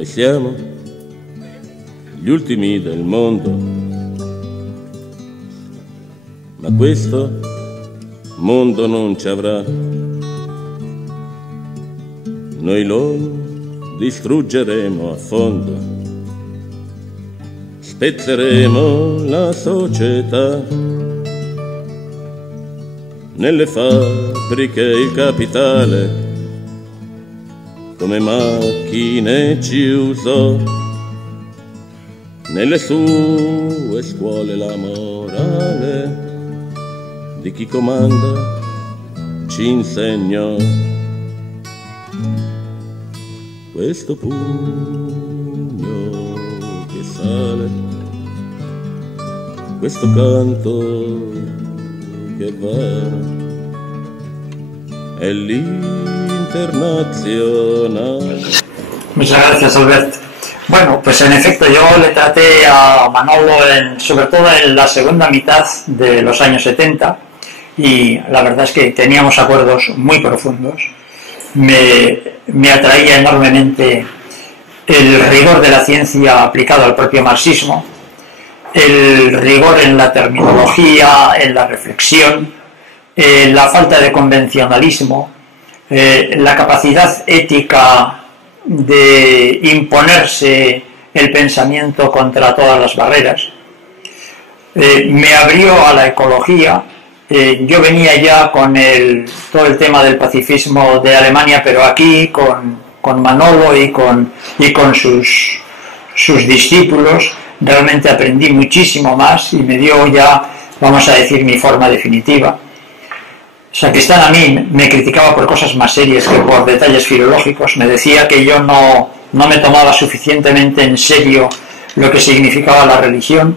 Noi siamo gli ultimi del mondo, ma questo mondo non ci avrà. Noi lo distruggeremo a fondo, spezzeremo la società. Nelle fabbriche il capitale come macchine ci usò, nelle sue scuole la morale di chi comanda ci insegnò. Questo pugno che sale, questo canto che va, è l'Internacional. Muchas gracias, Alberto. Bueno, pues en efecto yo le traté a Manolo sobre todo en la segunda mitad de los años 70 y la verdad es que teníamos acuerdos muy profundos. Me atraía enormemente el rigor de la ciencia aplicado al propio marxismo, el rigor en la terminología, en la reflexión, la falta de convencionalismo, la capacidad ética de imponerse el pensamiento contra todas las barreras. Me abrió a la ecología. Yo venía ya con todo el tema del pacifismo de Alemania, pero aquí con Manolo y con sus discípulos realmente aprendí muchísimo más y me dio ya, vamos a decir, mi forma definitiva. Sacristán a mí me criticaba por cosas más serias que por detalles filológicos. Me decía que yo no me tomaba suficientemente en serio lo que significaba la religión.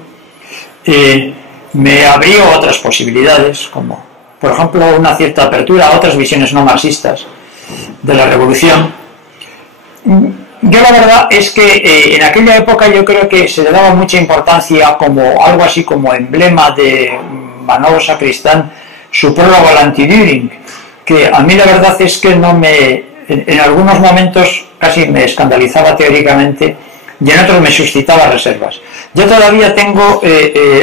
Me abrió otras posibilidades, como por ejemplo una cierta apertura a otras visiones no marxistas de la revolución. Yo la verdad es que en aquella época yo creo que se le daba mucha importancia como algo así como emblema de Manolo Sacristán su prólogo al anti-Düring, que a mí la verdad es que en algunos momentos casi me escandalizaba teóricamente y en otros me suscitaba reservas. Yo todavía tengo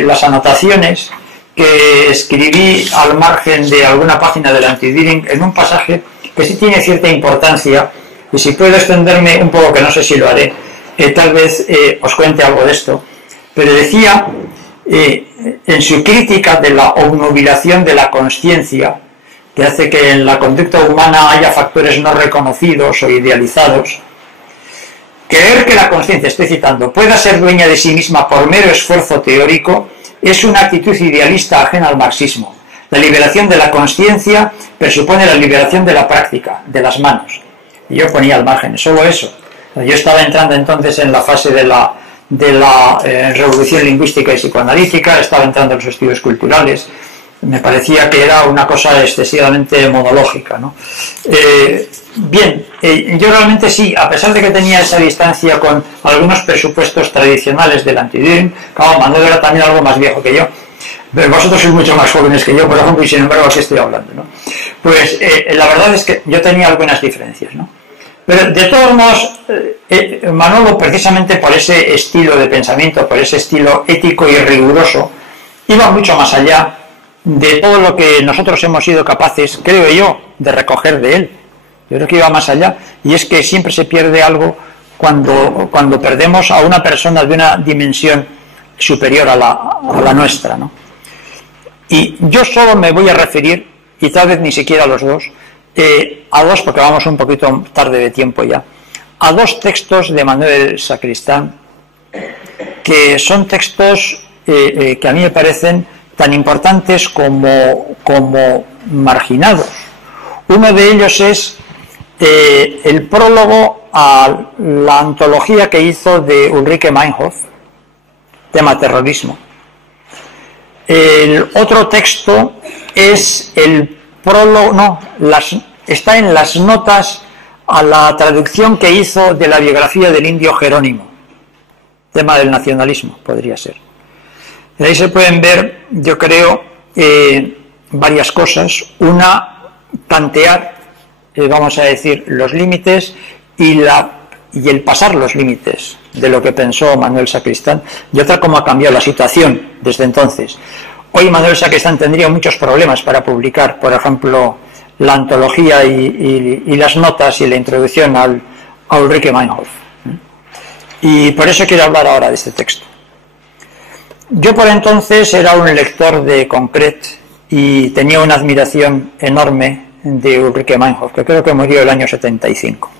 las anotaciones que escribí al margen de alguna página del anti-Düring en un pasaje que sí tiene cierta importancia, y si puedo extenderme un poco, que no sé si lo haré, tal vez os cuente algo de esto, pero decía en su crítica de la obnubilación de la consciencia, que hace que en la conducta humana haya factores no reconocidos o idealizados, creer que la consciencia, estoy citando, pueda ser dueña de sí misma por mero esfuerzo teórico es una actitud idealista ajena al marxismo. La liberación de la consciencia presupone la liberación de la práctica, de las manos. Y yo ponía al margen, solo eso. Yo estaba entrando entonces en la fase de la revolución lingüística y psicoanalítica, estaba entrando en los estudios culturales, me parecía que era una cosa excesivamente monológica, ¿no? Bien, yo realmente sí, a pesar de que tenía esa distancia con algunos presupuestos tradicionales del anti-Düring, claro, Manuel era también algo más viejo que yo, pero vosotros sois mucho más jóvenes que yo, por ejemplo, y sin embargo aquí estoy hablando, ¿no? Pues la verdad es que yo tenía algunas diferencias, ¿no? Pero de todos modos, Manolo, precisamente por ese estilo de pensamiento, por ese estilo ético y riguroso, iba mucho más allá de todo lo que nosotros hemos sido capaces, creo yo, de recoger de él. Yo creo que iba más allá, y es que siempre se pierde algo cuando perdemos a una persona de una dimensión superior a la nuestra, ¿no? Y yo solo me voy a referir, y tal vez ni siquiera a los dos, a dos, porque vamos un poquito tarde de tiempo ya, a dos textos de Manuel Sacristán, que son textos que a mí me parecen tan importantes como marginados. Uno de ellos es el prólogo a la antología que hizo de Ulrike Meinhof, tema terrorismo. El otro texto es el prólogo, está en las notas a la traducción que hizo de la biografía del indio Jerónimo, tema del nacionalismo, podría ser. Y ahí se pueden ver, yo creo, varias cosas. Una, plantear, vamos a decir, los límites y la y el pasar los límites de lo que pensó Manuel Sacristán, y otra cómo ha cambiado la situación desde entonces. Hoy Manuel Sacristán tendría muchos problemas para publicar, por ejemplo, la antología y las notas y la introducción a Ulrike Meinhof. Y por eso quiero hablar ahora de este texto. Yo por entonces era un lector de Concret y tenía una admiración enorme de Ulrike Meinhof, que creo que murió el año 75.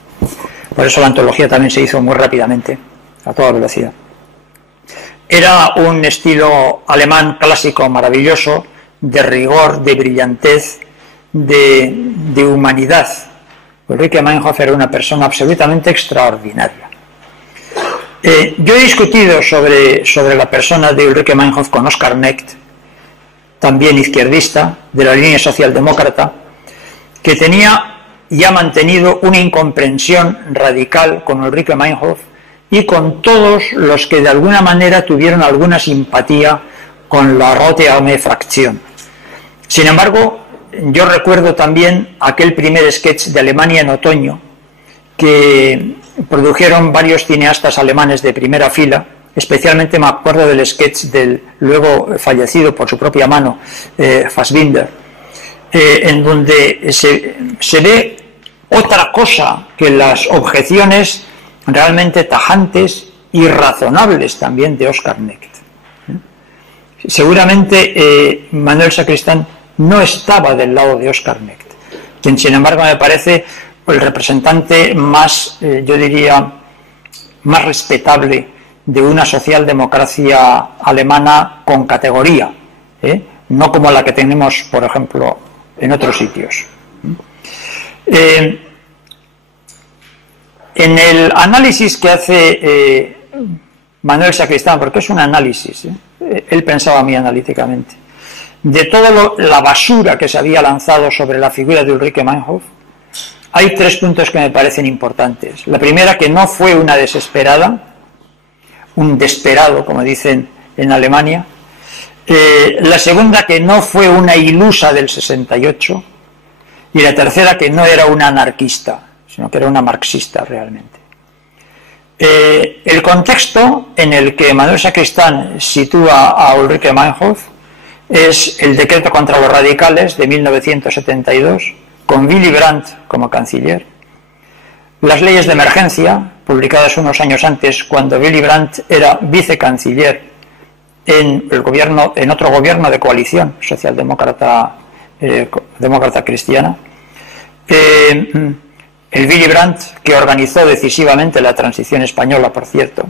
Por eso la antología también se hizo muy rápidamente, a toda velocidad. Era un estilo alemán clásico maravilloso, de rigor, de brillantez, de humanidad. Ulrike Meinhof era una persona absolutamente extraordinaria. Yo he discutido sobre la persona de Ulrike Meinhof con Oskar Necht, también izquierdista, de la línea socialdemócrata, que tenía y ha mantenido una incomprensión radical con Ulrike Meinhof y con todos los que de alguna manera tuvieron alguna simpatía con la Rote Armee Fraktion. Sin embargo, yo recuerdo también aquel primer sketch de Alemania en otoño que produjeron varios cineastas alemanes de primera fila. Especialmente me acuerdo del sketch del luego fallecido por su propia mano Fassbinder, en donde se ve otra cosa que las objeciones realmente tajantes y razonables también de Oskar Necht. Seguramente Manuel Sacristán no estaba del lado de Oskar Necht, quien sin embargo me parece el representante más, yo diría, más respetable de una socialdemocracia alemana con categoría, no como la que tenemos, por ejemplo, en otros sitios. En el análisis que hace Manuel Sacristán, porque es un análisis, él pensaba muy analíticamente, de toda la basura que se había lanzado sobre la figura de Ulrike Meinhof, hay tres puntos que me parecen importantes. La primera, que no fue una desesperada, un desesperado, como dicen en Alemania. La segunda, que no fue una ilusa del 68. Y la tercera, que no era una anarquista, sino que era una marxista realmente. El contexto en el que Manuel Sacristán sitúa a Ulrike Meinhof es el decreto contra los radicales de 1972, con Willy Brandt como canciller, las leyes de emergencia, publicadas unos años antes, cuando Willy Brandt era vicecanciller en otro gobierno de coalición socialdemócrata demócrata cristiana, el Willy Brandt, que organizó decisivamente la transición española, por cierto.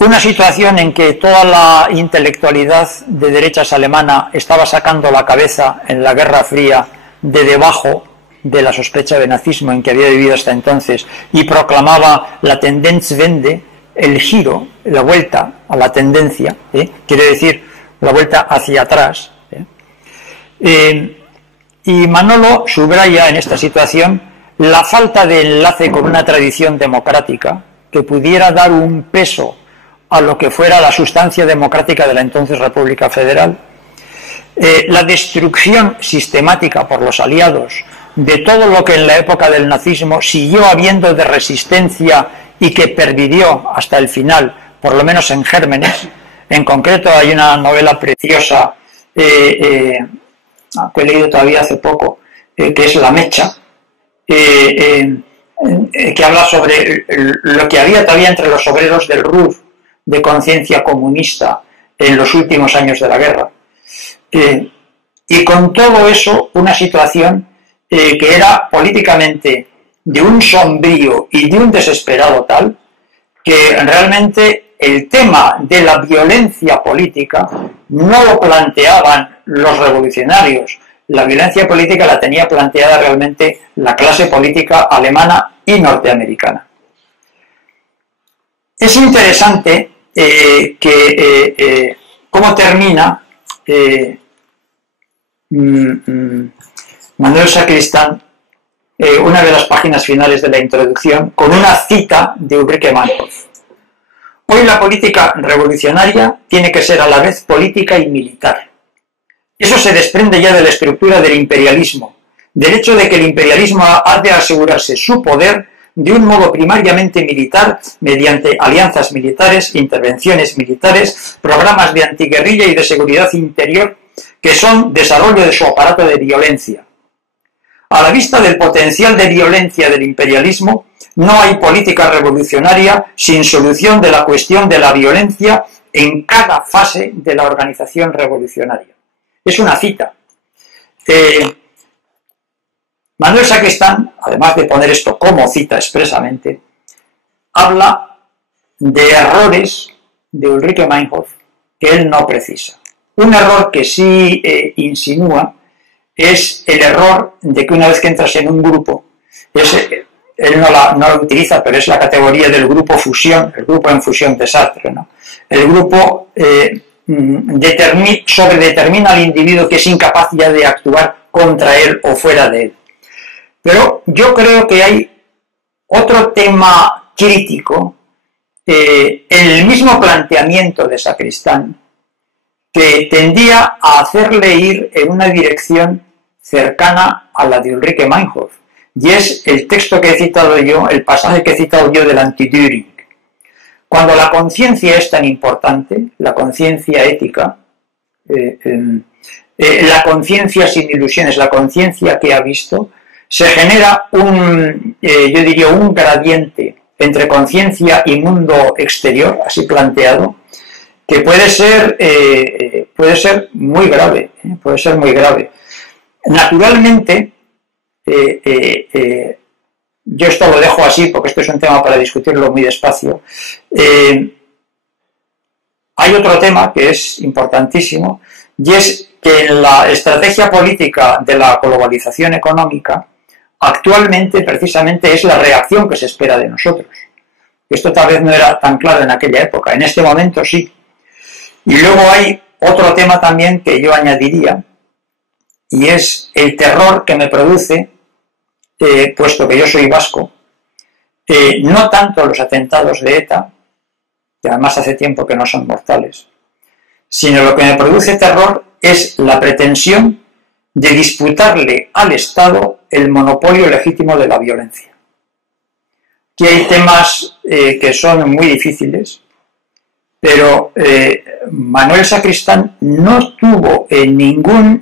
Una situación en que toda la intelectualidad de derechas alemana estaba sacando la cabeza en la Guerra Fría de debajo de la sospecha de nazismo en que había vivido hasta entonces y proclamaba la Tendenzwende, el giro, la vuelta a la tendencia, quiere decir la vuelta hacia atrás. Y Manolo subraya en esta situación la falta de enlace con una tradición democrática que pudiera dar un peso a lo que fuera la sustancia democrática de la entonces República Federal, la destrucción sistemática por los aliados de todo lo que en la época del nazismo siguió habiendo de resistencia y que pervivió hasta el final, por lo menos en gérmenes. En concreto hay una novela preciosa que he leído todavía hace poco, que es La Mecha, que habla sobre lo que había todavía entre los obreros del Ruhr de conciencia comunista en los últimos años de la guerra. Y con todo eso, una situación que era políticamente de un sombrío y de un desesperado tal, que realmente el tema de la violencia política no lo planteaban los revolucionarios. La violencia política la tenía planteada realmente la clase política alemana y norteamericana. Es interesante cómo termina Manuel Sacristán una de las páginas finales de la introducción con una cita de Ulrike Meinhof. Hoy la política revolucionaria tiene que ser a la vez política y militar. Eso se desprende ya de la estructura del imperialismo, del hecho de que el imperialismo ha de asegurarse su poder de un modo primariamente militar, mediante alianzas militares, intervenciones militares, programas de antiguerrilla y de seguridad interior, que son desarrollo de su aparato de violencia. A la vista del potencial de violencia del imperialismo, no hay política revolucionaria sin solución de la cuestión de la violencia en cada fase de la organización revolucionaria. Es una cita. Manuel Sacristán, además de poner esto como cita expresamente, habla de errores de Ulrike Meinhof que él no precisa. Un error que sí insinúa es el error de que una vez que entras en un grupo, él no lo utiliza, pero es la categoría del grupo fusión, el grupo en fusión de Sartre, ¿no? El grupo sobredetermina al individuo que es incapaz ya de actuar contra él o fuera de él. Pero yo creo que hay otro tema crítico en el mismo planteamiento de Sacristán que tendía a hacerle ir en una dirección cercana a la de Ulrike Meinhof, y es el texto que he citado yo, el pasaje que he citado yo del Anti-Düring. Cuando la conciencia es tan importante, la conciencia ética, la conciencia sin ilusiones, la conciencia que ha visto, se genera yo diría un gradiente entre conciencia y mundo exterior, así planteado, que puede ser muy grave, puede ser muy grave. Naturalmente, yo esto lo dejo así porque esto es un tema para discutirlo muy despacio. Hay otro tema que es importantísimo, y es que en la estrategia política de la globalización económica, actualmente precisamente es la reacción que se espera de nosotros. Esto tal vez no era tan claro en aquella época, en este momento sí. Y luego hay otro tema también que yo añadiría, y es el terror que me produce, puesto que yo soy vasco, no tanto los atentados de ETA, que además hace tiempo que no son mortales, sino lo que me produce terror es la pretensión de disputarle al Estado el monopolio legítimo de la violencia. Aquí hay temas que son muy difíciles, pero Manuel Sacristán no tuvo ningún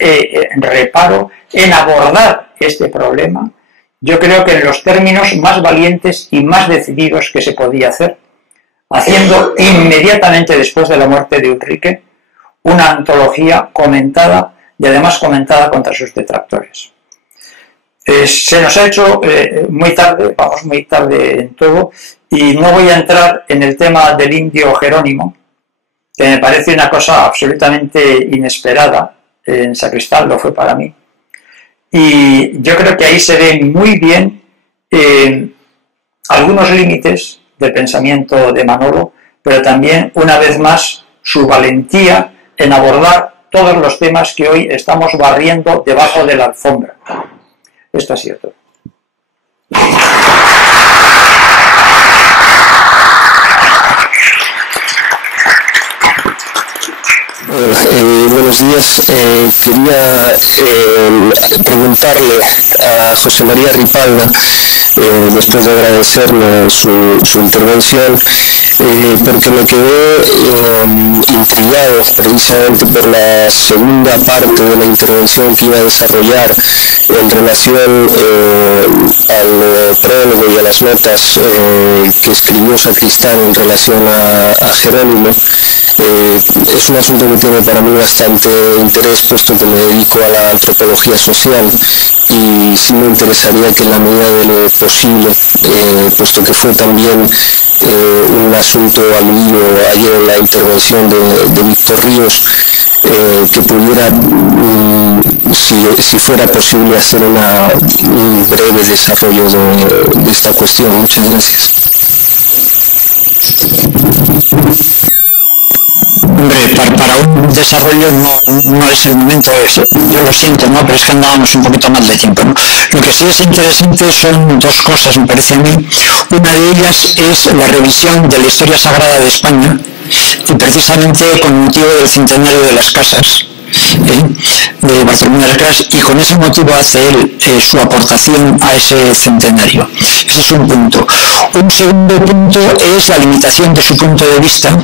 reparo en abordar este problema, yo creo que en los términos más valientes y más decididos que se podía hacer, haciendo inmediatamente después de la muerte de Ulrike una antología comentada y además comentada contra sus detractores. Se nos ha hecho muy tarde, vamos muy tarde en todo, y no voy a entrar en el tema del indio Jerónimo, que me parece una cosa absolutamente inesperada. En Sacristán lo fue para mí. Y yo creo que ahí se ven muy bien algunos límites del pensamiento de Manolo, pero también, una vez más, su valentía en abordar todos los temas que hoy estamos barriendo debajo de la alfombra. Esto ha sido todo. Buenos días. Quería preguntarle a José María Ripalda, después de agradecerle su intervención, porque me quedé intrigado precisamente por la segunda parte de la intervención que iba a desarrollar en relación al prólogo y a las notas que escribió Sacristán en relación a Jerónimo. Es un asunto que tiene para mí bastante interés, puesto que me dedico a la antropología social, y sí me interesaría que en la medida de lo posible, puesto que fue también un asunto aludido ayer en la intervención de Víctor Ríos, que pudiera, si fuera posible, hacer un breve desarrollo de esta cuestión. Muchas gracias. Hombre, para un desarrollo no es el momento, yo lo siento, ¿no? Pero es que andábamos un poquito mal de tiempo, ¿no? Lo que sí es interesante son dos cosas, me parece a mí. Una de ellas es la revisión de la historia sagrada de España, y precisamente con motivo del centenario de las casas. de Bartolomé de las Casas, y con ese motivo hace él su aportación a ese centenario. Ese es un punto. Un segundo punto es la limitación de su punto de vista,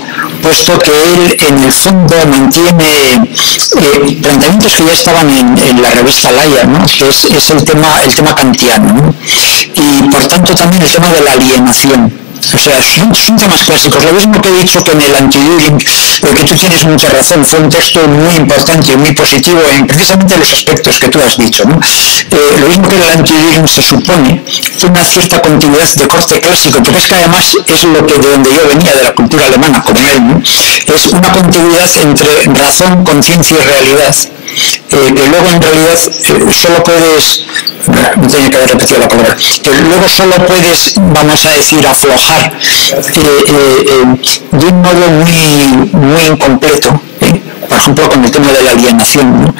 puesto que él en el fondo mantiene planteamientos que ya estaban en la revista Laia, ¿no? Que es el tema kantiano, ¿no? Y por tanto también el tema de la alienación. O sea, son temas clásicos. Lo mismo que he dicho que en el Anti-Düring, que tú tienes mucha razón, fue un texto muy importante y muy positivo en precisamente los aspectos que tú has dicho, ¿no? Lo mismo que en el Anti-Düring se supone una cierta continuidad de corte clásico, porque es que además es lo que de donde yo venía, de la cultura alemana, como él, ¿no? Es una continuidad entre razón, conciencia y realidad, que luego en realidad solo puedes, no tenía que haber repetido la palabra, que luego solo puedes, vamos a decir, aflojar de un modo muy incompleto, por ejemplo con el tema de la alienación, ¿no?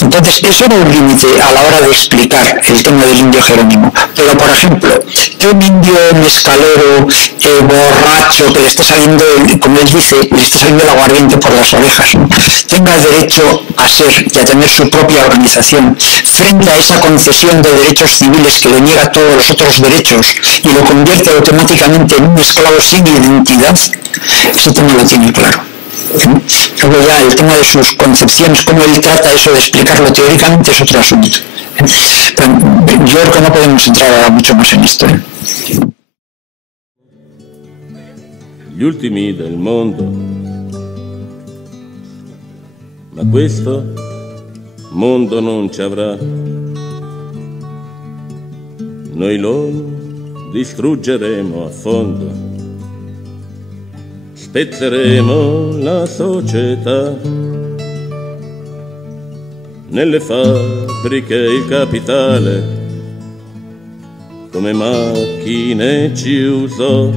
Entonces eso era un límite a la hora de explicar el tema del indio Jerónimo. Pero por ejemplo, que un indio mezcalero, borracho, que le esté saliendo, como él dice, le esté saliendo el aguardiente por las orejas, ¿no?, tenga derecho a ser y a tener su propia organización, frente a esa concesión de derechos civiles que le niega todos los otros derechos y lo convierte automáticamente en un esclavo sin identidad, ese tema lo tiene claro. Luego ya el tema de sus concepciones, cómo él trata eso de explicarlo teóricamente, es otro asunto. Pero yo creo que no podemos entrar ahora mucho más en esto. Gli ultimi del mondo, ma questo mondo non ci avrà. Noi lo distruggeremo a fondo. Spezzeremo la società, nelle fabbriche il capitale, come macchine ci usò,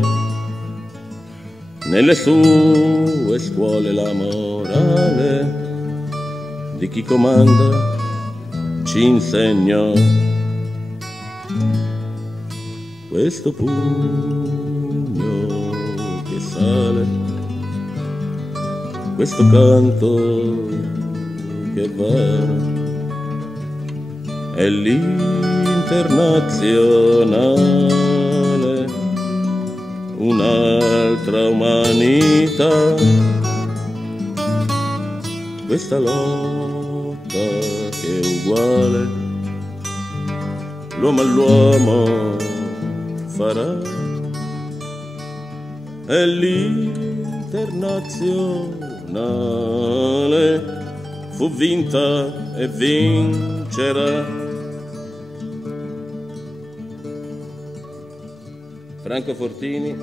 nelle sue scuole la morale di chi comanda ci insegnò. Questo pugno che sale, questo canto che va, è l'internazionale, un'altra umanità, questa lotta che è uguale, l'uomo all'uomo farà, è l'internazionale, fu vinta e vincerà. Franco Fortini,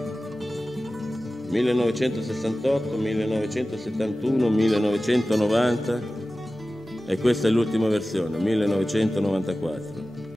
1968, 1971, 1990, e questa è l'ultima versione, 1994.